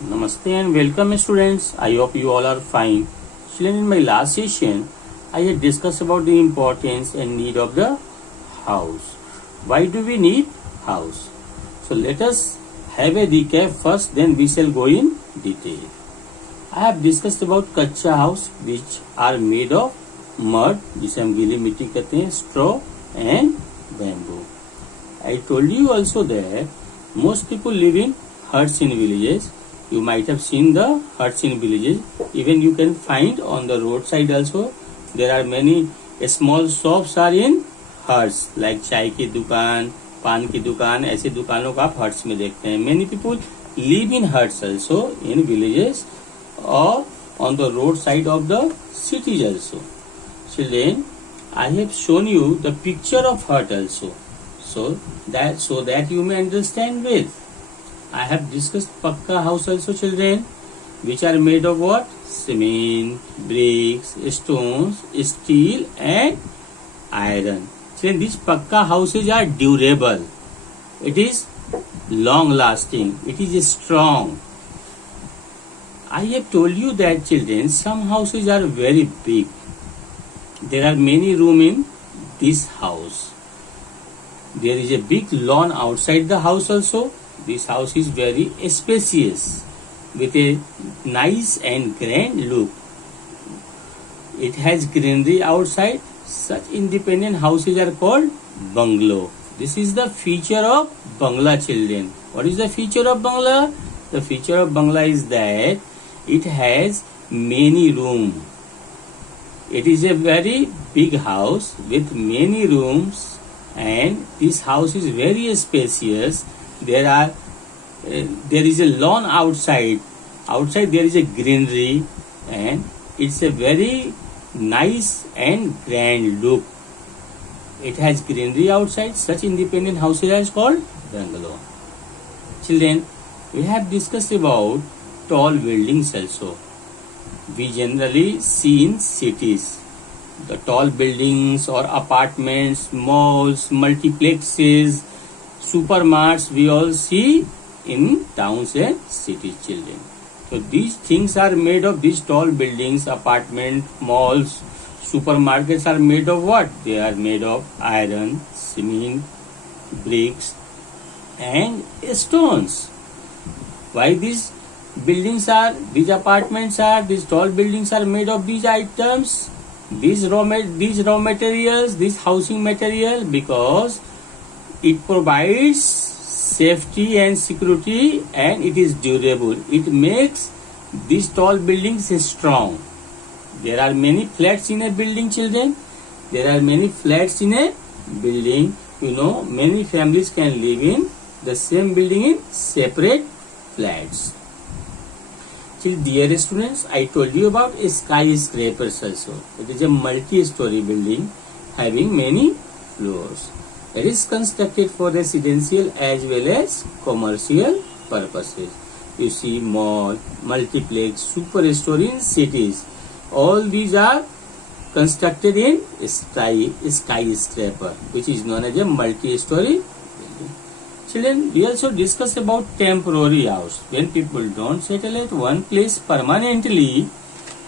Namaste and welcome students. I hope you all are fine. Children, in my last session, I had discussed about the importance and need of the house. Why do we need house? So let us have a recap first, then we shall go in detail. I have discussed about कच्चा house which are made of mud, जिसे हम गीली मिट्टी कहते हैं, straw and bamboo. I told you also that most people live in huts in villages. You might have seen the huts in villages. Even you can find on the roadside also. There are many small shops are in huts, like चाय की दुकान, पान की दुकान, ऐसे दुकानों को आप huts में देखते हैं. Many people live in huts also in villages or on the roadside of the cities also. Children, I have shown you the picture of hut also, so that you may understand well. I have discussed pakka house also, children, which are made of what? Cement, bricks, stones, steel and iron. Children, these pakka houses are durable. It is long lasting. It is strong. I have told you that, children, some houses are very big. There are many rooms in this house. There is a big lawn outside the house also. This house is very spacious with a nice and grand look. It has greenery outside. Such independent houses are called bungalow. This is the feature of bungalow, children. What is the feature of bungalow? The feature of bungalow is that it has many rooms. It is a very big house with many rooms, and this house is very spacious. There is a lawn outside. Outside there is a greenery, and it's a very nice and grand look. It has greenery outside. Such independent houses are called bungalow. Children, we have discussed about tall buildings also. We generally see in cities the tall buildings or apartments, malls, multiplexes, supermarkets we all see in towns and cities, children. So these things are made of, these tall buildings, apartment, malls, supermarkets are made of what? They are made of iron, cement, bricks and stones. Why these apartments are, these tall buildings are made of these items, these raw materials, this housing material? Because it provides safety and security, and it is durable. It makes these tall buildings strong. There are many flats in a building, children. There are many flats in a building. You know, many families can live in the same building in separate flats. Dear students, I told you about skyscrapers also. It is a multi-story building having many floors. It is constructed for residential as well as commercial purposes. You see mall, multiplex, superstore in cities. All these are constructed in skyscraper, which is known as a multi-story building. Children, we also discuss about temporary house. When people don't settle at one place permanently,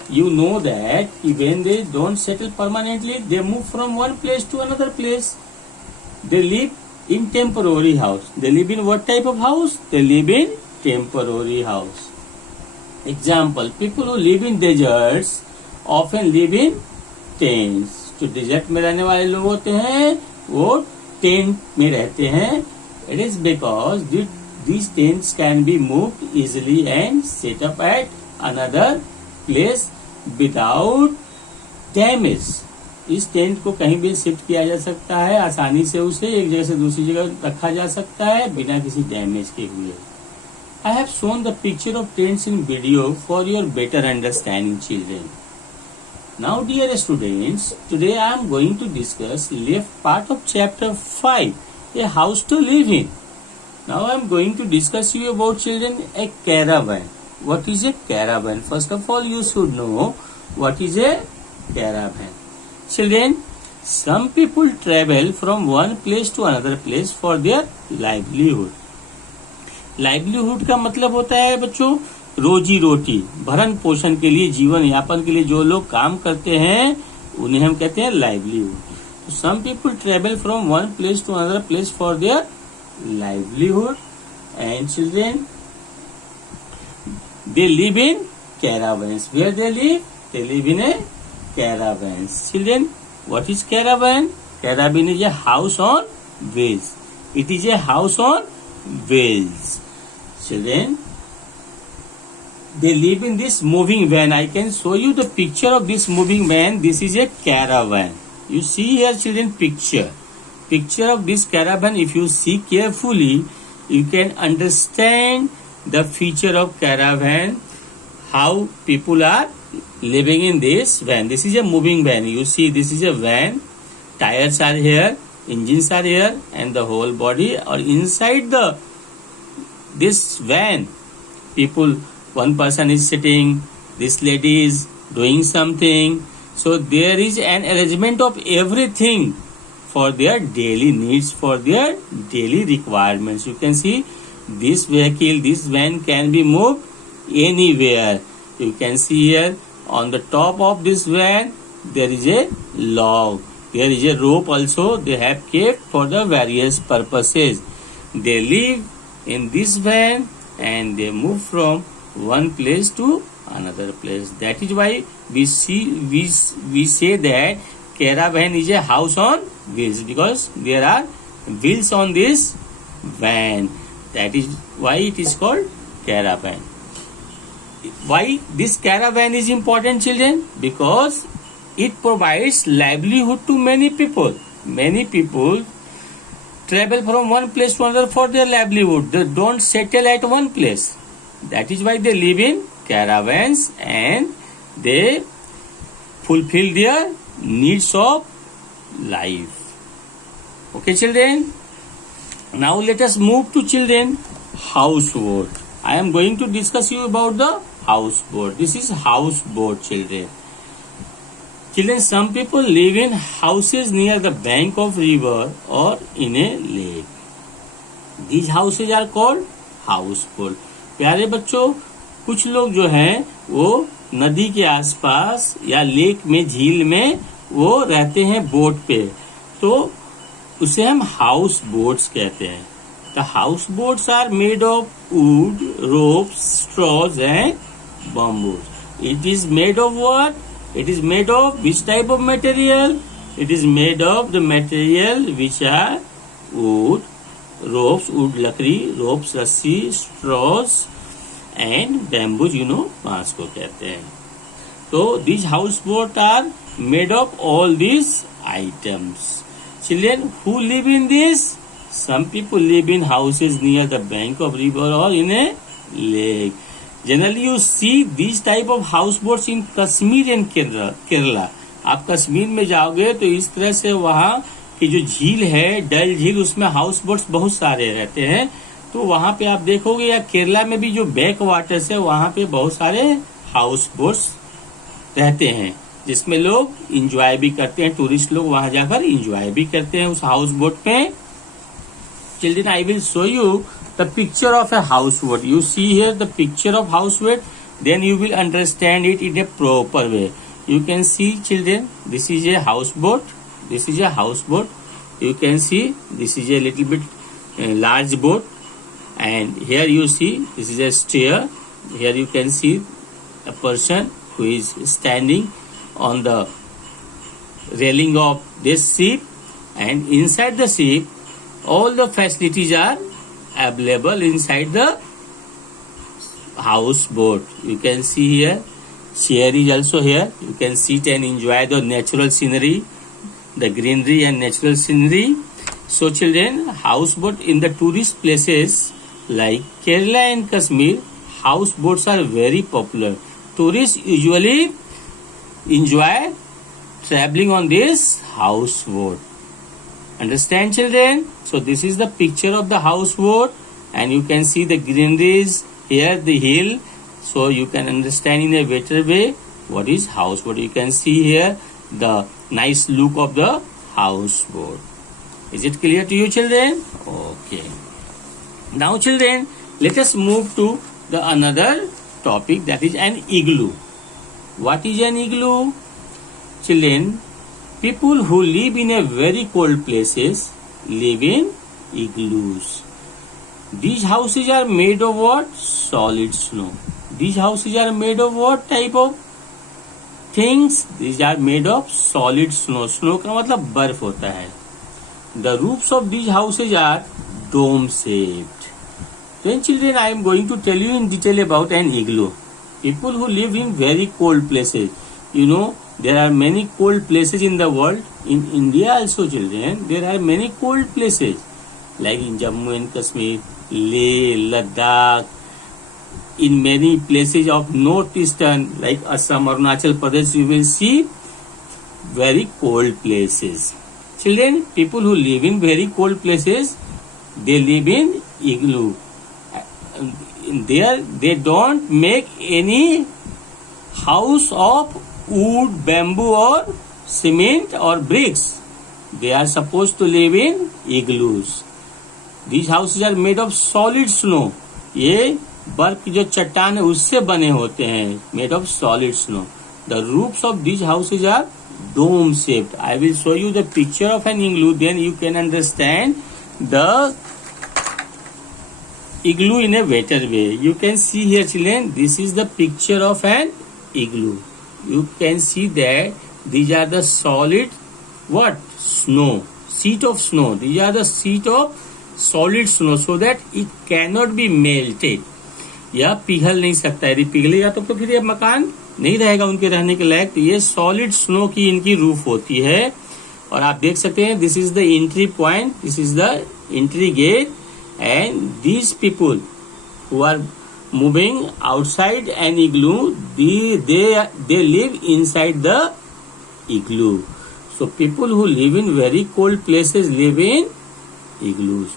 you know that when they don't settle permanently, they move from one place to another place. They live in temporary house. They live in what type of house? They live in temporary house. Example, people who live in deserts often live in tents. जो desert में रहने वाले लोग होते हैं वो tent में रहते हैं. It is because these tents can be moved easily and set up at another place without damage. इस टेंट को कहीं भी शिफ्ट किया जा सकता है, आसानी से उसे एक जगह से दूसरी जगह रखा जा सकता है बिना किसी डैमेज के हुए. I have shown the picture of tents in video for your better understanding, children. Now, dear students, today I am going to discuss left part of chapter 5, a house to live in. Now I am going to discuss you about, children, a caravan. What is a caravan? First of all, you should know what is a caravan. Children, some people travel from one place to another place for their livelihood. Livelihood का मतलब होता है बच्चों रोजी रोटी, भरण पोषण के लिए, जीवन यापन के लिए जो लोग काम करते हैं उन्हें हम कहते हैं livelihood. Some people travel from one place to another place for their livelihood, and children, they live in caravans. Where they live? They live in a caravans. Children, what is caravan? Caravan is a house on wheels. It is a house on wheels. Children, they live in this moving van. I can show you the picture of this moving van. This is a caravan. You see here, children, picture of this caravan. If you see carefully, you can understand the feature of caravan, how people are living in this van. This is a moving van. You see, this is a van. Tires are here, engines are here, and the whole body. Or inside this van, people, one person is sitting, this lady is doing something. So there is an arrangement of everything for their daily needs, for their daily requirements. You can see this vehicle, this van can be moved anywhere. You can see here on the top of this van there is a log. There is a rope also they have kept for the various purposes. They live in this van and they move from one place to another place. That is why we say that caravan is a house on wheels, because there are wheels on this van. That is why it is called caravan. Why this caravan is important, children? Because it provides livelihood to many people. Many people travel from one place to another for their livelihood. They don't settle at one place. That is why they live in caravans and they fulfill their needs of life. Okay, children. Now let us move to, children, houseboat. I am going to discuss you about the houseboat. This is houseboat, children. Children, some people live in houses near the bank of river or in a lake. These houses are called houseboat. प्यारे बच्चों, कुछ लोग जो हैं वो नदी के आसपास या लेक में, झील में वो रहते हैं बोट पे, तो उसे हम हाउस बोट्स कहते हैं. The house boats are made of wood, ropes, straws and bamboos. It is made of what? It is made of which type of material? It is made of the material which are wood, ropes, wood लकड़ी, ropes रस्सी, straws and bamboos, you know, बांस को कहते हैं. So these houseboat are made of all these items. Children, who live in this? Some people live in houses near the bank of river or in a lake. Generally you see these type of houseboats in Kashmir and Kerala. आप कश्मीर में जाओगे तो इस तरह से वहाँ की जो झील है, डल झील, उसमें हाउस बोट्स बहुत सारे रहते हैं. तो वहाँ पे आप देखोगे, या केरला में भी जो बैक वाटर्स है वहाँ पे बहुत सारे हाउस बोट्स रहते हैं, जिसमें लोग इंजॉय भी करते हैं. टूरिस्ट लोग वहाँ जाकर इंजॉय भी करते हैं उस हाउस बोट पे. Children, I will show you the picture of a houseboat. You see here the picture of houseboat, then you will understand it in a proper way. You can see, children, this is a houseboat. This is a houseboat. You can see this is a little bit large boat, and here you see this is a stair. Here you can see a person who is standing on the railing of this ship, and inside the ship all the facilities are available inside the houseboat. You can see here chair is also here. You can sit and enjoy the natural scenery, the greenery and natural scenery. So children, houseboat in the tourist places like Kerala and Kashmir, houseboats are very popular. Tourists usually enjoy traveling on this houseboat. Understand, children? So this is the picture of the houseboat, and you can see the greeneries here, the hill. So you can understand in a better way what is houseboat. You can see here the nice look of the houseboat. Is it clear to you, children? Okay. Now, children, let us move to the another topic, that is an igloo. What is an igloo? Children, people who live in a very cold places live in igloos. These houses are made of what? Solid snow. These houses are made of what type of things? These are made of solid snow. Snow का मतलब बर्फ होता है. The roofs of these houses are dome shaped. Then children, I am going to tell you in detail about an igloo. People who live in very cold places. You know, there are many cold places in the world. In India also, children, there are many cold places. Like in Jammu and Kashmir, Leh, Ladakh, in many places of northeastern like Assam, Arunachal Pradesh, you will see very cold places. Children, people who live in very cold places, they live in igloo. There they don't make any house of wood, bamboo or cement or bricks. They are supposed to live in igloos. These houses are made of solid snow. ये बर्फ की जो चट्टान है उससे बने होते हैं. Made of solid snow. The roofs of these houses are dome shaped. I will show you the picture of an igloo, then you can understand the igloo in a better way. You can see here, children, this is the picture of an igloo. You can see that these are the solid what? Snow. Sheet of snow. These are the sheet of solid snow so that it cannot be melted. यह पिघल नहीं सकता. यदि पिघलेगा तो फिर ये मकान नहीं रहेगा उनके रहने के लायक. तो ये सॉलिड स्नो की इनकी रूफ होती है. और आप देख सकते हैं, this is the entry point, this is the entry gate, and these people who are moving outside an igloo, they live inside the igloo. So people who live in very cold places live in igloos.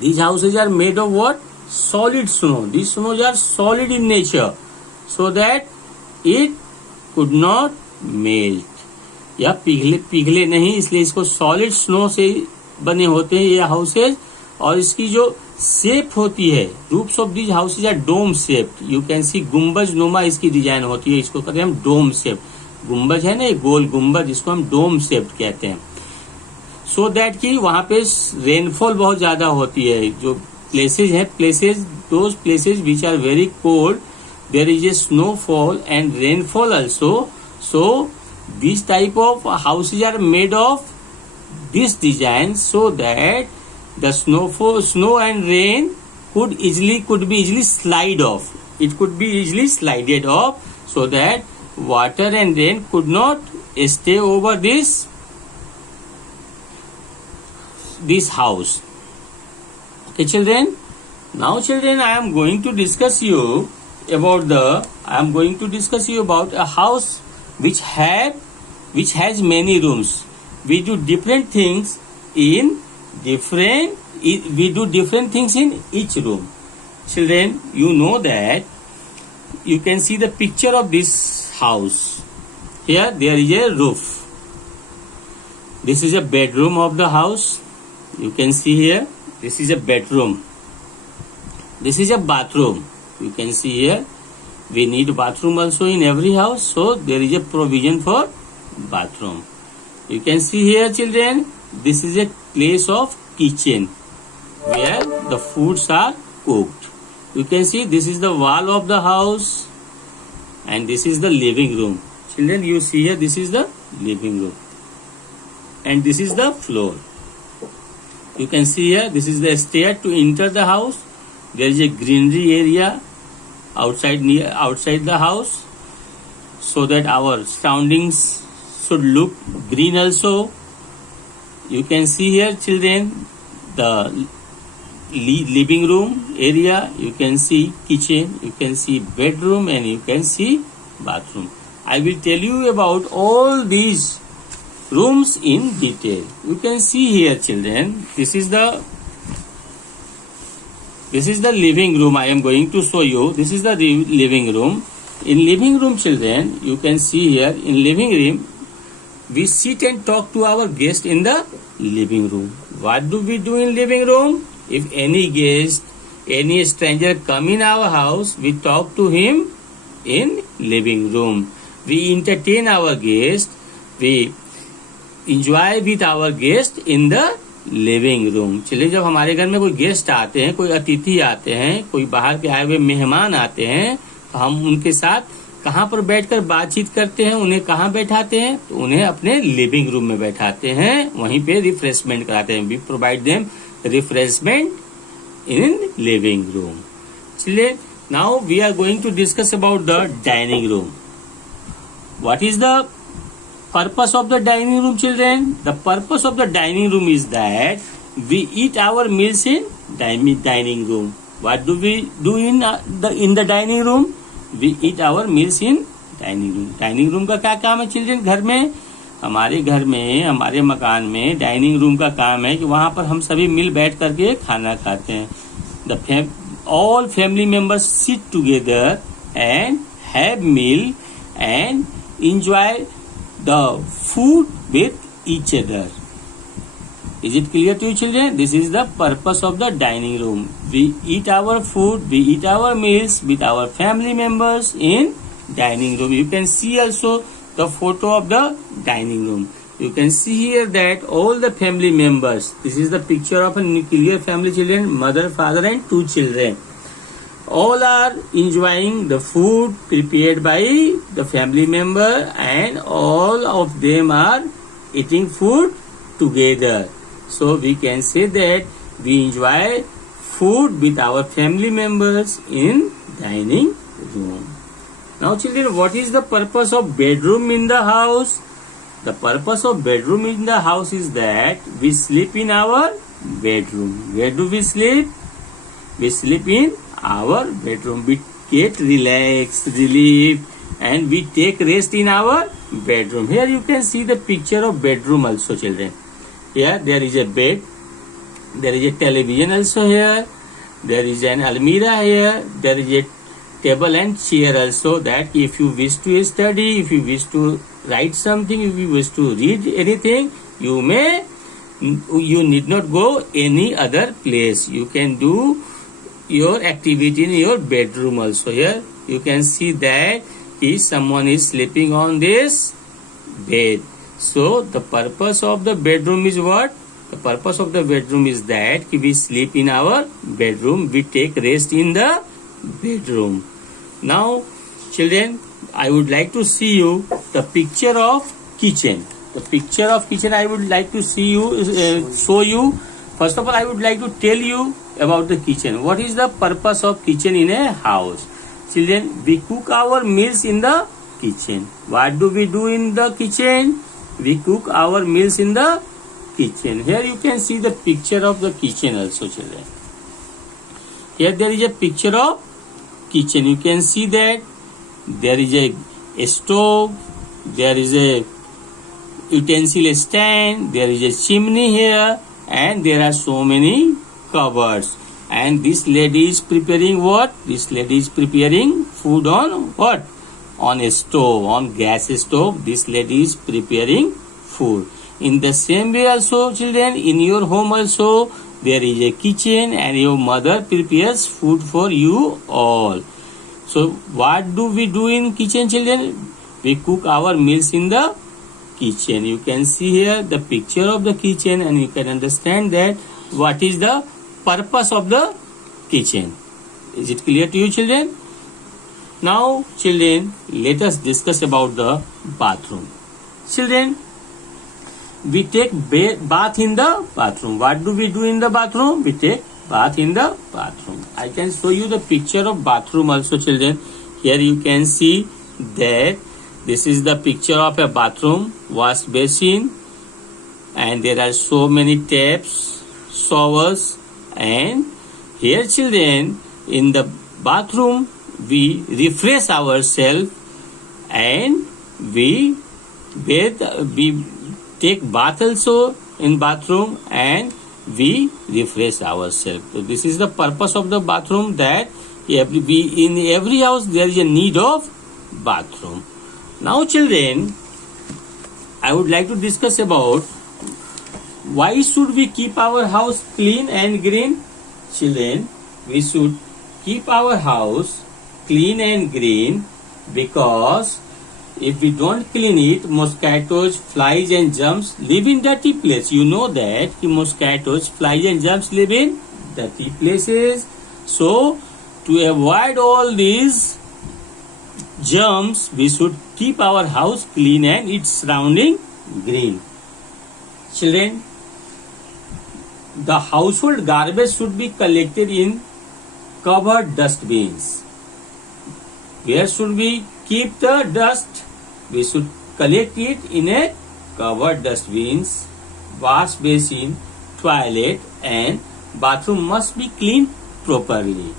These houses are made of what? Solid snow. These snows are solid in nature so that it could not melt. या पिघले नहीं, इसलिए इसको solid snow से बने होते हैं ये हाउसेज. और इसकी जो शेप होती है, roofs of these houses are dome shaped. You can see गुम्बज नुमा इसकी डिजाइन होती है. इसको कहते हैं हम डोम शेप. गुम्बज है ना, गोल गुम्बज, इसको हम डोम शेप्ड कहते हैं. सो दैट कि वहां पे रेनफॉल बहुत ज्यादा होती है. जो प्लेसेज है, those places which are very cold, there is a snowfall and rainfall also. So this type of houses are made of this design so that the snow and rain could be easily slide off. It could be easily slided off so that water and rain could not stay over this house. Okay, children. Now, children, I am going to discuss you about a house which has many rooms. We do different things in each room. Children, you know that you can see the picture of this house. Here there is a roof. This is a bedroom of the house. You can see here, this is a bedroom. This is a bathroom. You can see here, we need bathroom also in every house, so there is a provision for bathroom. You can see here, children, this is a place of kitchen where the foods are cooked. You can see this is the wall of the house and this is the living room. Children, you see here, this is the living room and this is the floor. You can see here, this is the stair to enter the house. There is a greenery area outside the house so that our surroundings should look green also. You can see here, children, the living room area. You can see kitchen, you can see bedroom, and you can see bathroom. I will tell you about all these rooms in detail. You can see here, children, this is the living room. I am going to show you. This is the living room. In living room, children, you can see here, in living room, we sit and talk to our guest in the living room. What do we do in living room? If any guest any stranger come in our house, we talk to him in living room. We entertain our guest. We enjoy with our guest in the living room. चलिए, जब हमारे घर में कोई guest आते हैं, कोई अतिथि आते हैं, कोई बाहर के आए हुए मेहमान आते हैं, तो हम उनके साथ कहाँ पर बैठकर बातचीत करते हैं, उन्हें कहाँ बैठाते हैं, तो उन्हें अपने लिविंग रूम में बैठाते हैं, वहीं पे रिफ्रेशमेंट कराते हैं. We provide them refreshment in living room. चलिए, now we are going to discuss about the dining room. What is the purpose of the dining room, children? The purpose of the dining room is that we eat our meals in dining room. What do we do in the dining room? We eat our meals in dining room. Dining room का क्या काम है children? घर में, हमारे घर में, हमारे मकान में डाइनिंग रूम का काम है कि वहां पर हम सभी मिल बैठ करके खाना खाते हैं. All family members sit together and have meal and enjoy the food with each other. Is it clear to you, children? This is the purpose of the dining room. We eat our food, we eat our meals with our family members in dining room. You can see also the photo of the dining room. You can see here that all the family members, this is the picture of a nuclear family, children, mother, father and 2 children. All are enjoying the food prepared by the family member and all of them are eating food together. So we can say that we enjoy food with our family members in dining room. Now children, what is the purpose of bedroom in the house? The purpose of bedroom in the house is that we sleep in our bedroom. Where do we sleep? We sleep in our bedroom. We get relaxed, relief, and we take rest in our bedroom. Here you can see the picture of bedroom also, children. Here there is a bed, there is a television also here, there is an almirah here, there is a table and chair also, that if you wish to study, if you wish to write something, if you wish to read anything, you need not go any other place. You can do your activity in your bedroom also. Here you can see that if someone is sleeping on this bed. So the purpose of the bedroom is what? The purpose of the bedroom is that we sleep in our bedroom, we take rest in the bedroom. Now children, I would like to see you the picture of kitchen. The picture of kitchen I would like to see you, show you. First of all, I would like to tell you about the kitchen. What is the purpose of kitchen in a house? Children, we cook our meals in the kitchen. What do we do in the kitchen? We cook our meals in the kitchen. Here you can see the picture of the kitchen also, children. Here there is a picture of kitchen. You can see that there is a stove, there is a utensil stand, there is a chimney here, and there are so many cupboards. And this lady is preparing what? This lady is preparing food on what? On a stove, on gas stove. This lady is preparing food. In the same way also, children, in your home also there is a kitchen and your mother prepares food for you all. So what do we do in kitchen, children? We cook our meals in the kitchen. You can see here the picture of the kitchen and you can understand that what is the purpose of the kitchen. Is it clear to you, children? Now children, let us discuss about the bathroom. Children, we take bath in the bathroom. What do we do in the bathroom? We take bath in the bathroom. I can show you the picture of bathroom also, children. Here you can see that this is the picture of a bathroom, wash basin, and there are so many taps, showers, and here, children, in the bathroom we refresh ourselves and we bathe, we take bath also in bathroom and we refresh ourselves. So this is the purpose of the bathroom, that in every house there is a need of bathroom. Now children, I would like to discuss about why should we keep our house clean and green. Children, we should keep our house clean and green, because if we don't clean it, mosquitoes, flies and germs live in dirty place. You know that mosquitoes, flies and germs live in dirty places. So to avoid all these germs, we should keep our house clean and its surrounding green. Children, the household garbage should be collected in covered dustbins. Where should we keep the dust? We should collect it in a covered dustbins. Wash basin, toilet and bathroom must be cleaned properly.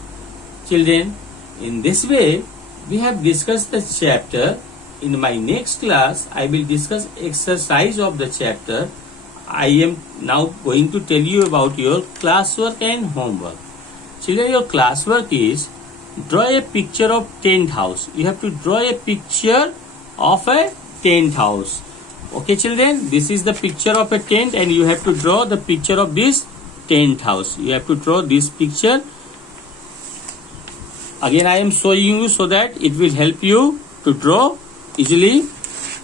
Children, in this way we have discussed the chapter. In my next class I will discuss exercise of the chapter. I am now going to tell you about your classwork and homework. Children, your classwork is draw a picture of tent house. You have to draw a picture of a tent house. Okay children, this is the picture of a tent and you have to draw the picture of this tent house. You have to draw this picture. Again I am showing you so that it will help you to draw easily.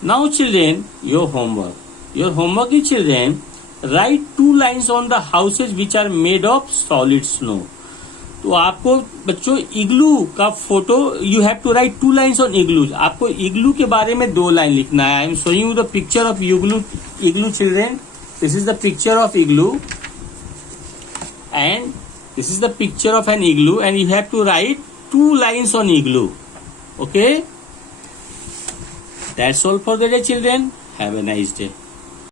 Now children, your homework. Your homework is, children, write 2 lines on the houses which are made of solid snow. तो आपको बच्चों igloo का photo, you have to write 2 lines on igloo. आपको igloo के बारे में 2 line लिखना है. I am showing you the picture of igloo children. This is the picture of igloo and this is the picture of an igloo and you have to write 2 lines on igloo. Okay, that's all for the day children. Have a nice day.